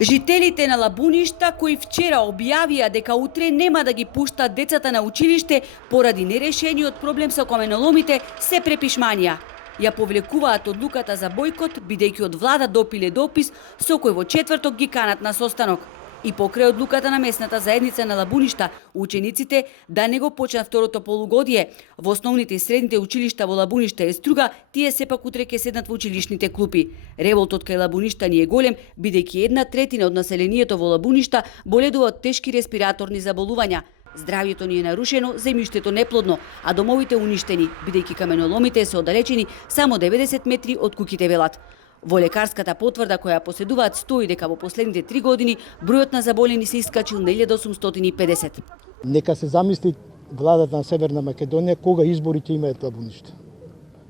Жителите на Лабуништа кои вчера објавија дека утре нема да ги пуштат децата на училиште поради нерешениот проблем со каменоломите се препишманија. Ја повлекуваат одлуката за бојкот бидејќи од влада допиле допис со кој во четврток ги канат на состанок. И покрај одлуката на местната заедница на Лабуништа, учениците да не го почнат второто полугодие во основните и средните училишта во Лабуништа и Струга, тие сепак утре ќе седнат во училишните клупи. Револтот кај Лабуништа ни е голем, бидејќи 1/3 од населението во Лабуништа боледува од тешки респираторни заболувања. Здравјето ни е нарушено, земјиштето неплодно, а домовите уништени, бидејќи каменоломите се оддалечени само 90 метри од куќите, велат. Во лекарската потврда која поседуваат стои дека во последните 3 години бројот на заболени се искачил на 1850. Нека се замисли владата на Северна Македонија кога изборите имаат Лабуништа.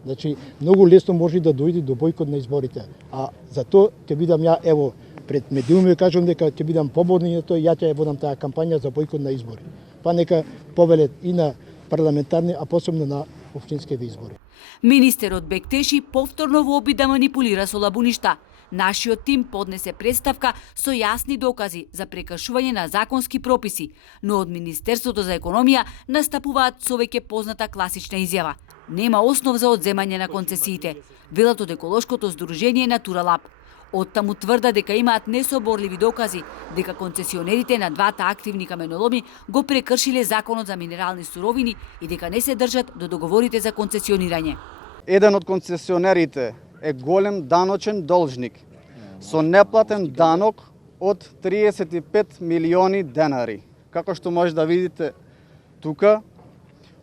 Значи, многу лесно може да дојде до бојкот на изборите. А за тоа ќе бидам ја, ево, пред медиуми кажам дека ќе бидам поборник на тоа, ја ќе водам таа кампања за бојкот на избори. Па нека повелет и на парламентарни, а посебно на општинските избори. Министерот Бектеши повторно во обид да манипулира со Лабуништа. Нашиот тим поднесе представка со јасни докази за прекршување на законски прописи, но од Министерството за економија настапуваат со веќе позната класична изјава. Нема основ за одземање на концесиите, велат од еколошкото здружение Натуралаб. Оттаму тврда дека имаат несоборливи докази дека концесионерите на двата активни каменоломи го прекршиле законот за минерални суровини и дека не се држат до договорите за концесионирање. Еден од концесионерите е голем даночен должник со неплатен данок од 35 милиони денари. Како што може да видите тука,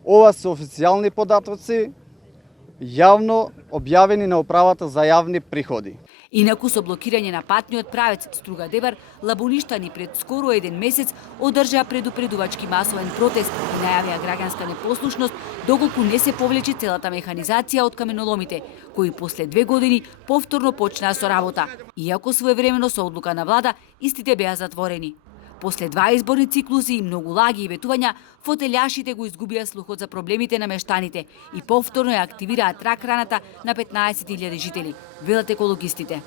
ова се официјални податоци, јавно објавени на управата за јавни приходи. Инаку со блокирање на патниот правец Струга-Дебар, Лабуништани пред скоро еден месец одржаа предупредувачки масовен протест и најавија граѓанска непослушност доколку не се повлече целата механизација од каменоломите, кои после 2 години повторно почнаа со работа. Иако своевремено со одлука на влада, истите беа затворени. После 2 изборни циклуси и многу лаги и ветувања, фотелјашите го изгубија слухот за проблемите на мештаните и повторно ја активираат рак раната на 15.000 жители, велат екологистите.